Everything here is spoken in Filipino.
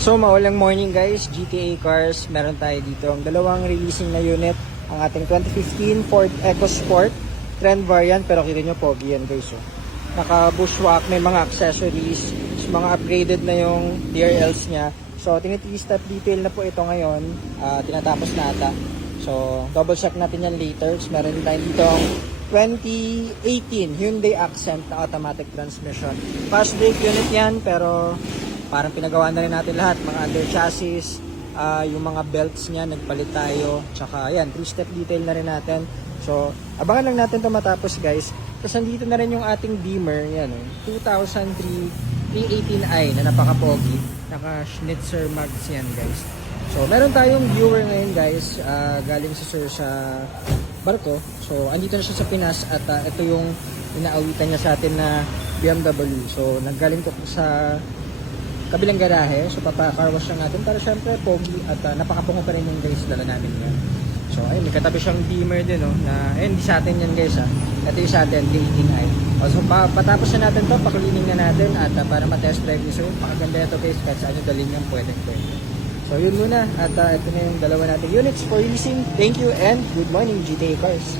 So mawalang morning guys, GTA Cars, meron tayo dito ang dalawang releasing na unit, ang ating 2015 Ford EcoSport trend variant, pero kita nyo pogi yan guys. Oh. Naka bushwhack, may mga accessories, mga upgraded na yung DRLs niya. So tinitistep detail na po ito ngayon, tinatapos na ata. So double check natin yan later. So, meron din tayo dito ang 2018 Hyundai Accent na automatic transmission. Fast brake unit yan, pero parang pinagawa na rin natin lahat, mga under chassis, yung mga belts niya nagpalit tayo, tsaka yan 3-step detail na rin natin. So abangan lang natin ito matapos guys, kasi nandito na rin yung ating Beamer, yan 2003 318i na napaka-pogi, naka Schnitzer mags yan guys. So meron tayong viewer ngayon guys, galing sa sir sa barko. So andito na siya sa Pinas at ito yung inaawitan niya sa atin na BMW. So naggaling ko sa kabilang garahe, so papacar wash lang natin para syempre pogi at napakapungo pa rin yung guys, dala namin yan. So ayun, may katabi siyang Beamer din na hindi sa atin yan guys ito yung sa atin, 18i. So patapos na natin to, pakilining na natin at para ma-test drive niyo. So pakaganda ito guys, kahit saan yung dalhin yan, pwede. So yun muna, at ito na yung dalawa nating units for leasing. Thank you and good morning GTA Cars.